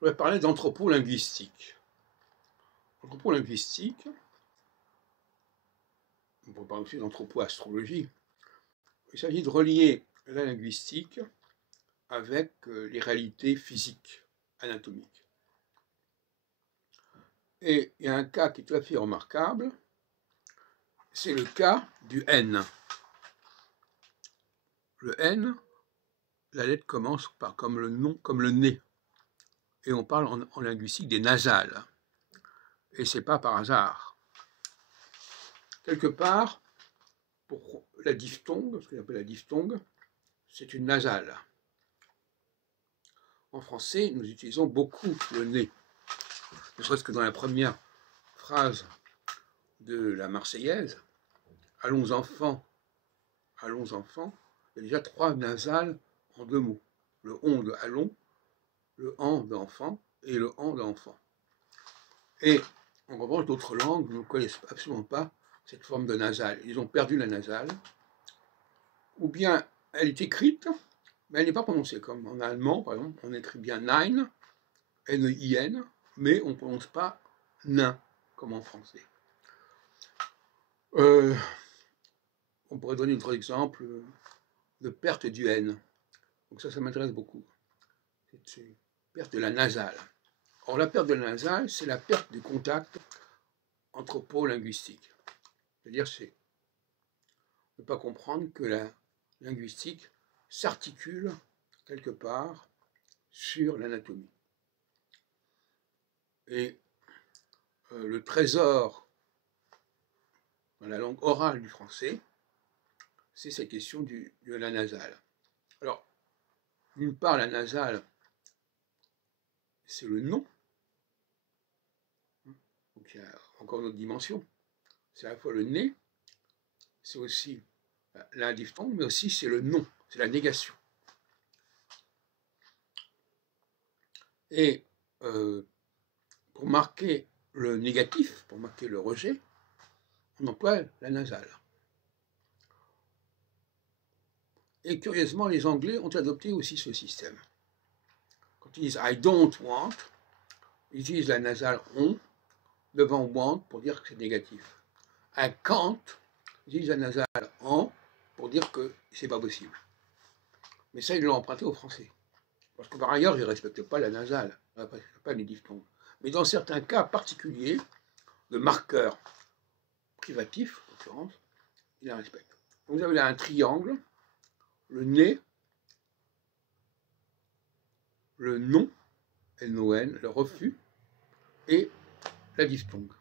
Je vais parler d'anthropolinguistique. Anthropolinguistique, on peut parler aussi d'anthropoastrologie. Il s'agit de relier la linguistique avec les réalités physiques, anatomiques. Et il y a un cas qui est tout à fait remarquable, c'est le cas du N. Le N, la lettre commence par comme le nom, comme le nez. Et on parle en linguistique des nasales. Et c'est pas par hasard. Quelque part, pour la diphtongue, ce qu'on appelle la diphtongue, c'est une nasale. En français, nous utilisons beaucoup le nez. Ne serait-ce que dans la première phrase de la Marseillaise, allons enfants, allons enfants, il y a déjà 3 nasales en 2 mots. Le on de allons, le en d'enfant et le en d'enfant. Et en revanche, d'autres langues ne connaissent absolument pas cette forme de nasale. Ils ont perdu la nasale, ou bien elle est écrite, mais elle n'est pas prononcée. Comme en allemand, par exemple, on écrit bien nein, N-E-I-N, mais on ne prononce pas nain, comme en français. On pourrait donner d'autres exemples de perte du N. Donc ça m'intéresse beaucoup. C'est une perte de la nasale. Or, la perte de la nasale, c'est la perte du contact anthropo-linguistique. C'est-à-dire, c'est ne pas comprendre que la linguistique s'articule quelque part sur l'anatomie. Et le trésor dans la langue orale du français, c'est cette question de la nasale. Alors, d'une part, la nasale, c'est le nom. Donc, il y a encore une autre dimension. C'est à la fois le nez, c'est aussi la diphtongue, mais aussi c'est le nom, c'est la négation. Et pour marquer le négatif, pour marquer le rejet, on emploie la nasale. Et curieusement, les Anglais ont adopté aussi ce système. Quand ils disent I don't want, ils utilisent la nasale on devant want pour dire que c'est négatif. I can't, ils utilisent la nasale en pour dire que c'est pas possible. Mais ça, ils l'ont emprunté au français. Parce que par ailleurs, ils ne respectent pas la nasale, ils ne respectent pas les diphtongues. Mais dans certains cas particuliers, de marqueurs privatifs, en l'occurrence, ils la respectent. Donc vous avez là un triangle, le nez, le non, N-O-N, le refus, et la diphtongue.